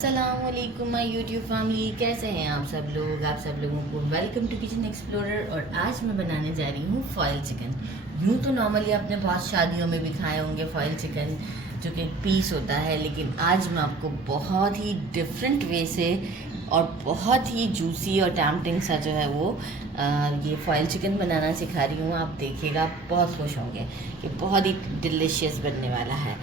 अस्सलामुअलैकुम my YouTube family, कैसे हैं आप सब लोग। आप सब लोगों को वेलकम टू किचन एक्सप्लोरर। और आज मैं बनाने जा रही हूँ फॉइल चिकन। यूँ तो नॉर्मली आपने बहुत शादियों में भी खाए होंगे फॉइल चिकन, जो कि पीस होता है, लेकिन आज मैं आपको बहुत ही डिफरेंट वे से और बहुत ही जूसी और टैम्पटिंग सा जो है वो ये फॉइल चिकन बनाना सिखा रही हूँ। आप देखिएगा, आप बहुत खुश होंगे कि बहुत ही डिलीशियस बनने वाला है।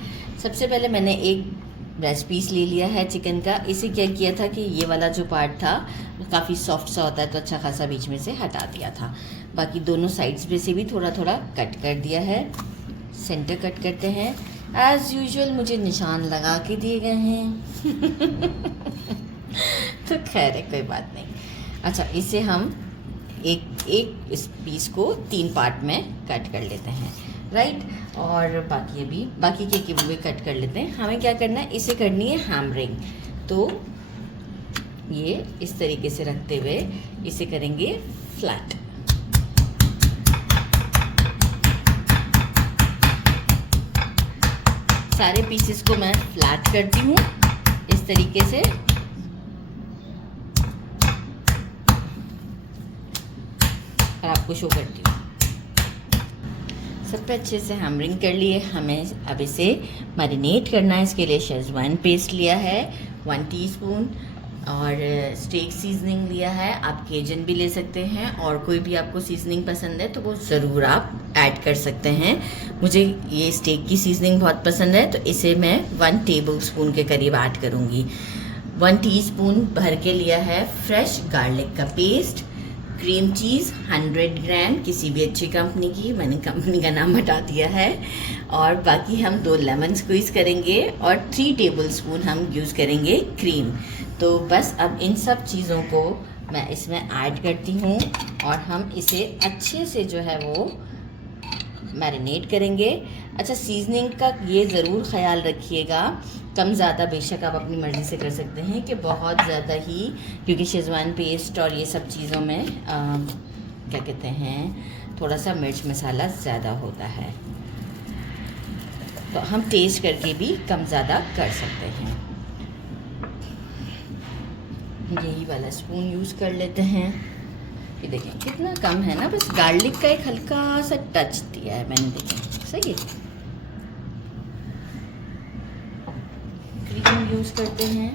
सबसे पहले मैंने एक ब्रेस्ट पीस ले लिया है चिकन का। इसे क्या किया था कि ये वाला जो पार्ट था वो काफ़ी सॉफ्ट सा होता है, तो अच्छा खासा बीच में से हटा दिया था। बाकी दोनों साइड्स पे से भी थोड़ा थोड़ा कट कर दिया है। सेंटर कट करते हैं एज़ यूजुअल, मुझे निशान लगा के दिए गए हैं तो खैर है, कोई बात नहीं। अच्छा, इसे हम एक एक इस पीस को 3 पार्ट में कट कर लेते हैं, राइट। और बाकी के भी कट कर लेते हैं। हमें क्या करना है, इसे करनी है हैमरिंग। तो ये इस तरीके से रखते हुए इसे करेंगे फ्लैट। सारे पीसेस को मैं फ्लैट करती हूँ इस तरीके से। और आपको शो करती हूँ। सब पे अच्छे से हैमरिंग कर लिए। हमें अब इसे मैरिनेट करना है। इसके लिए शेज़वान पेस्ट लिया है 1 टीस्पून, और स्टेक सीजनिंग लिया है। आप केजन भी ले सकते हैं, और कोई भी आपको सीजनिंग पसंद है तो वो ज़रूर आप ऐड कर सकते हैं। मुझे ये स्टेक की सीजनिंग बहुत पसंद है, तो इसे मैं 1 टेबल स्पून के करीब ऐड करूँगी। 1 टीस्पून भर के लिया है फ्रेश गार्लिक का पेस्ट। क्रीम चीज़ 100 ग्राम, किसी भी अच्छी कंपनी की, मैंने कंपनी का नाम हटा दिया है। और बाकी हम 2 लेमन स्क्वीज़ करेंगे, और 3 टेबल स्पून हम यूज़ करेंगे क्रीम। तो बस अब इन सब चीज़ों को मैं इसमें ऐड करती हूँ, और हम इसे अच्छे से जो है वो मैरिनेट करेंगे। अच्छा, सीजनिंग का ये ज़रूर ख़याल रखिएगा, कम ज़्यादा बेशक आप अपनी मर्ज़ी से कर सकते हैं कि बहुत ज़्यादा ही, क्योंकि शेज़वान पेस्ट और ये सब चीज़ों में क्या कहते हैं, थोड़ा सा मिर्च मसाला ज़्यादा होता है, तो हम टेस्ट करके भी कम ज़्यादा कर सकते हैं। यही वाला स्पून यूज़ कर लेते हैं। ये देखें कितना कम है ना, बस गार्लिक का एक हल्का सा टच दिया है मैंने, देखें सही है। क्रीम यूज़ करते हैं।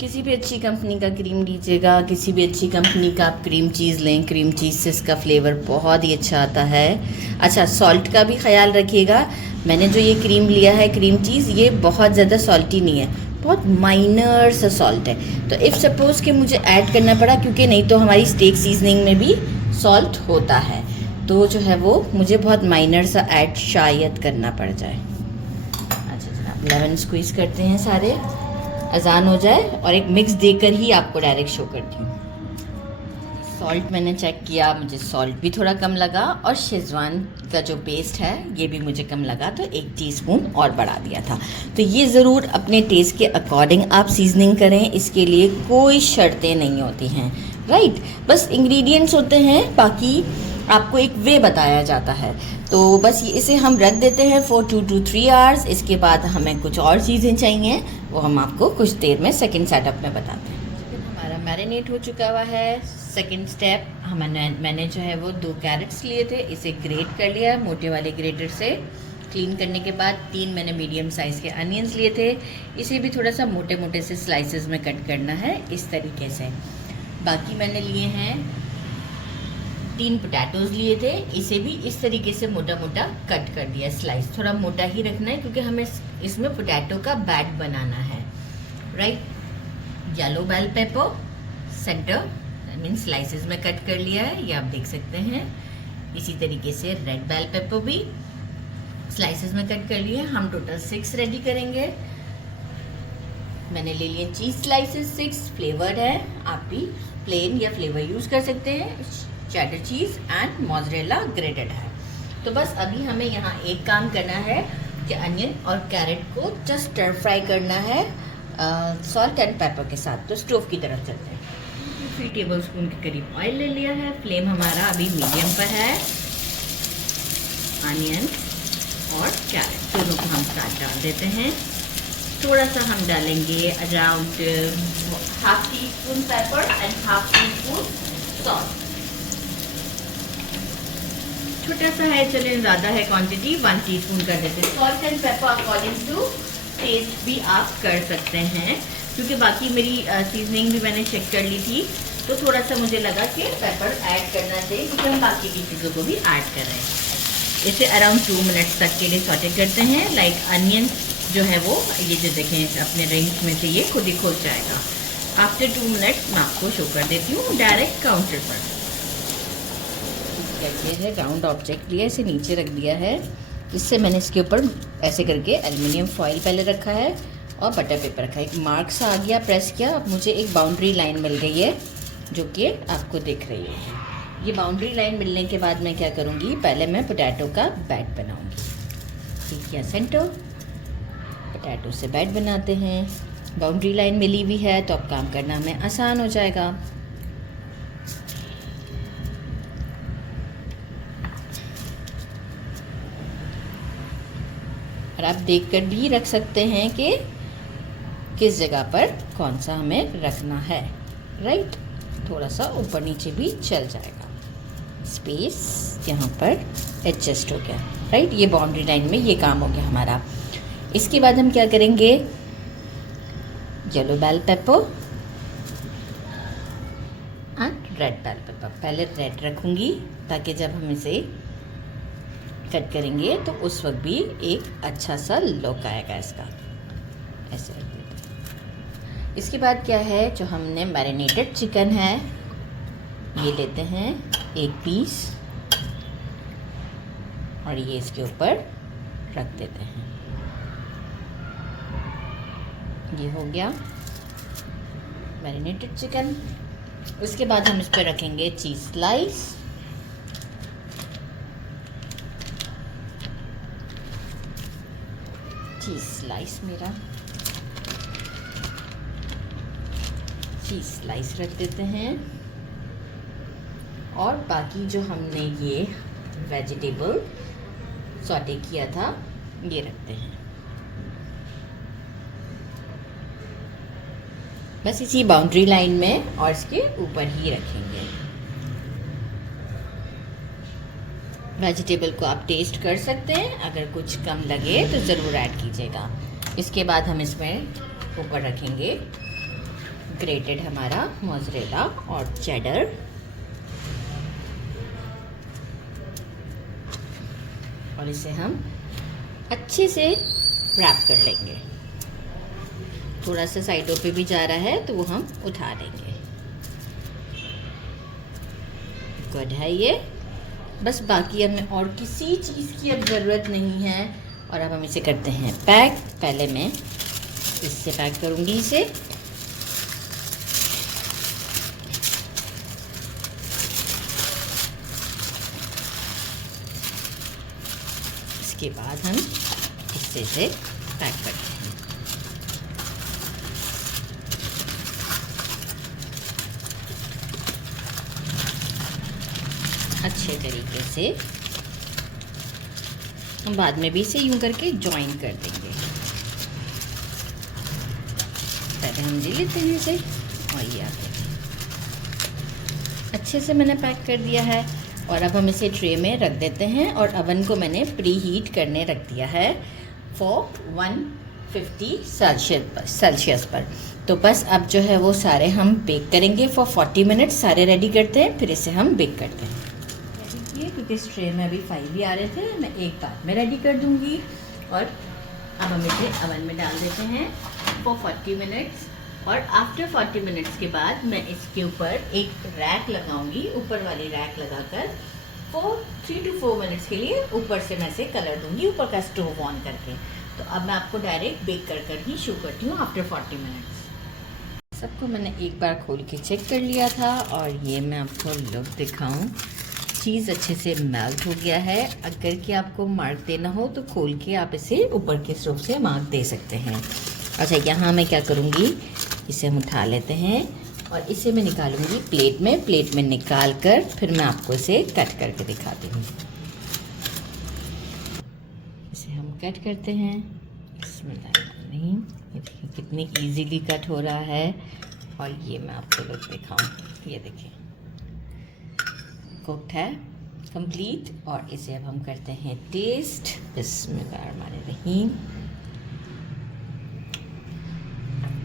किसी भी अच्छी कंपनी का क्रीम लीजिएगा, किसी भी अच्छी कंपनी का आप क्रीम चीज़ लें। क्रीम चीज़ से इसका फ्लेवर बहुत ही अच्छा आता है। अच्छा, सॉल्ट का भी ख्याल रखिएगा। मैंने जो ये क्रीम लिया है क्रीम चीज़, ये बहुत ज़्यादा सॉल्टी नहीं है, बहुत माइनर सा सॉल्ट है। तो इफ़ सपोज़ कि मुझे ऐड करना पड़ा, क्योंकि नहीं तो हमारी स्टेक सीजनिंग में भी सॉल्ट होता है, तो जो है वो मुझे बहुत माइनर सा ऐड शायद करना पड़ जाए। अच्छा जनाब, लेमन स्क्वीज़ करते हैं सारे, अजान हो जाए, और एक मिक्स देकर ही आपको डायरेक्ट शो करती हूँ। सॉल्ट मैंने चेक किया, मुझे सॉल्ट भी थोड़ा कम लगा, और शेज़वान का जो पेस्ट है ये भी मुझे कम लगा, तो 1 टीस्पून और बढ़ा दिया था। तो ये ज़रूर अपने टेस्ट के अकॉर्डिंग आप सीजनिंग करें, इसके लिए कोई शर्तें नहीं होती हैं, राइट। बस इंग्रेडिएंट्स होते हैं, बाकी आपको एक वे बताया जाता है। तो बस इसे हम रख देते हैं फॉर 2 to 3 आवर्स। इसके बाद हमें कुछ और चीज़ें चाहिए, वो हम आपको कुछ देर में सेकंड सेटअप में बताते हैं। हमारा मैरिनेट हो चुका हुआ है। सेकंड स्टेप, मैंने जो है वो 2 कैरेट्स लिए थे, इसे ग्रेट कर लिया मोटे वाले ग्रेटर से। क्लीन करने के बाद 3 मैंने मीडियम साइज़ के अनियंस लिए थे, इसे भी थोड़ा सा मोटे मोटे से स्लाइसेस में कट करना है इस तरीके से। बाकी मैंने लिए हैं 3 पोटैटोज़ लिए थे, इसे भी इस तरीके से मोटा मोटा कट कर दिया। स्लाइस थोड़ा मोटा ही रखना है, क्योंकि हमें इसमें पोटैटो का बैट बनाना है, right. Yellow bell pepper center mean slices में कट कर लिया है, ये आप देख सकते हैं। इसी तरीके से रेड बेल पेपर भी स्लाइसेस में कट कर लिए। हम टोटल 6 रेडी करेंगे। मैंने ले लिए चीज़ स्लाइसेस 6, फ्लेवर्ड है, आप भी प्लेन या फ्लेवर यूज़ कर सकते हैं। Cheddar cheese and mozzarella grated है। तो बस अभी हमें यहाँ एक काम करना है कि अनियन और कैरेट को जस्ट स्टर फ्राई करना है सॉल्ट एंड पेपर के साथ। तो स्टोव की तरफ चलते हैं। 3 टेबल स्पून के करीब ऑयल ले लिया है। फ्लेम हमारा अभी मीडियम पर है। अनियन और कैरेट दोनों को हम साथ डाल देते हैं। थोड़ा सा हम डालेंगे around half tea spoon paper and half tea spoon salt. छोटा सा है, चलिए ज़्यादा है क्वांटिटी, 1 टीस्पून कर देते हैं। Salt and pepper according to taste भी आप कर सकते हैं, क्योंकि बाकी मेरी सीजनिंग भी मैंने चेक कर ली थी, तो थोड़ा सा मुझे लगा कि पेपर ऐड करना चाहिए, क्योंकि हम बाकी की चीज़ों को भी ऐड कर रहे हैं। इसे अराउंड 2 मिनट्स तक के लिए सॉटे करते हैं। लाइक अनियन जो है वो, ये जो देखें अपने रिंग्स में से ये खुद ही खुल जाएगा। आफ्टर 2 मिनट्स मैं आपको शो कर देती हूँ डायरेक्ट काउंटर पर। ये है राउंड ऑब्जेक्ट लिया, इसे नीचे रख दिया है। इससे मैंने इसके ऊपर ऐसे करके एल्युमिनियम फॉइल पहले रखा है और बटर पेपर रखा है। एक मार्क सा आ गया, प्रेस किया, अब मुझे एक बाउंड्री लाइन मिल गई है जो कि आपको दिख रही है। ये बाउंड्री लाइन मिलने के बाद मैं क्या करूँगी, पहले मैं पोटैटो का बैट बनाऊँगी। ठीक है, सेंटर पोटैटो से बैट बनाते हैं। बाउंड्री लाइन मिली हुई है तो अब काम करना हमें आसान हो जाएगा। और आप देखकर भी रख सकते हैं कि किस जगह पर कौन सा हमें रखना है, राइट। थोड़ा सा ऊपर नीचे भी चल जाएगा, स्पेस यहाँ पर एडजस्ट हो गया, राइट। ये बाउंड्री लाइन में ये काम हो गया हमारा। इसके बाद हम क्या करेंगे, yellow bell pepper and red bell pepper. पहले रेड रखूँगी ताकि जब हम इसे कट करेंगे तो उस वक्त भी एक अच्छा सा लुक आएगा इसका। ऐसे रख देते हैं। इसके बाद क्या है, जो हमने मैरिनेटेड चिकन है ये लेते हैं 1 पीस और ये इसके ऊपर रख देते हैं। ये हो गया मैरिनेटेड चिकन। उसके बाद हम इस पर रखेंगे चीज़ स्लाइस। चीज़ स्लाइस चीज़ स्लाइस रख देते हैं और बाकी जो हमने ये वेजिटेबल सॉटे किया था ये रखते हैं। बस इसी बाउंड्री लाइन में और इसके ऊपर ही रखेंगे। वेजिटेबल को आप टेस्ट कर सकते हैं, अगर कुछ कम लगे तो ज़रूर ऐड कीजिएगा। इसके बाद हम इसमें ऊपर रखेंगे ग्रेटेड हमारा मोज़रेला और चेडर। और इसे हम अच्छे से रैप कर लेंगे। थोड़ा सा साइडों पे भी जा रहा है तो वो हम उठा लेंगे। गुड है ये। बस बाकी हमें और किसी चीज़ की अब ज़रूरत नहीं है। और अब हम इसे करते हैं पैक। पहले मैं इससे पैक करूँगी इसे। इसके बाद हम इससे से पैक करते हैं। अच्छे तरीके से हम बाद में भी इसे यूं करके ज्वाइन कर देंगे। पहले हम जी लेते हैं इसे और ये आते हैं। अच्छे से मैंने पैक कर दिया है और अब हम इसे ट्रे में रख देते हैं। और अवन को मैंने प्री हीट करने रख दिया है फॉर 150 सेल्सियस पर। तो बस अब जो है वो सारे हम बेक करेंगे फॉर 40 मिनट्स। सारे रेडी करते हैं, फिर इसे हम बेक करते हैं। क्योंकि इस ट्रे में अभी 5 भी आ रहे थे, मैं एक बार में रेडी कर दूंगी। और अब हम इसे अवन में डाल देते हैं फॉर 40 मिनट्स। और आफ्टर 40 मिनट्स के बाद मैं इसके ऊपर एक रैक लगाऊंगी, ऊपर वाली रैक लगाकर फॉर 3 to 4 मिनट्स के लिए ऊपर से मैं इसे कलर दूंगी, ऊपर का स्टोव ऑन करके। तो अब मैं आपको डायरेक्ट बेक कर ही शो करती हूँ आफ्टर 40 मिनट्स। सबको मैंने एक बार खोल के चेक कर लिया था और ये मैं आपको लुक दिखाऊं। चीज़ अच्छे से मेल्ट हो गया है। अगर कि आपको मार्क देना हो तो खोल के आप इसे ऊपर के स्टोव से मार्क दे सकते हैं। अच्छा, यहाँ मैं क्या करूँगी, इसे हम उठा लेते हैं और इसे मैं निकालूंगी प्लेट में। प्लेट में निकाल कर फिर मैं आपको इसे कट करके दिखाती हूँ। इसे हम कट करते हैं। बिस्मिल्लाहिर्रहमानिर्रहीम। ये देखिए कितनी इजीली कट हो रहा है। और ये मैं आपको लोग दिखाऊं, ये देखिए कुक्ड है कंप्लीट। और इसे अब हम करते हैं टेस्ट। बिस्मिल्लाहिर्रहमानिर्रहीम।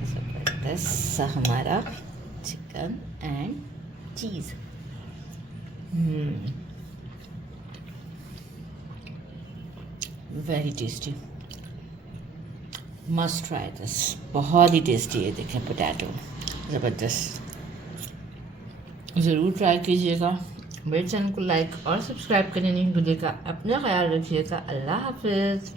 ज़बरदस्त हमारा chicken and cheese. Very tasty, must try this. बहुत ही टेस्टी है। देखें पोटैटो, ज़बरदस्त। ज़रूर ट्राई कीजिएगा। मेरे चैनल को लाइक और सब्सक्राइब करने नहीं भूलिएगा। अपना ख्याल रखिएगा। अल्लाह हाफिज़।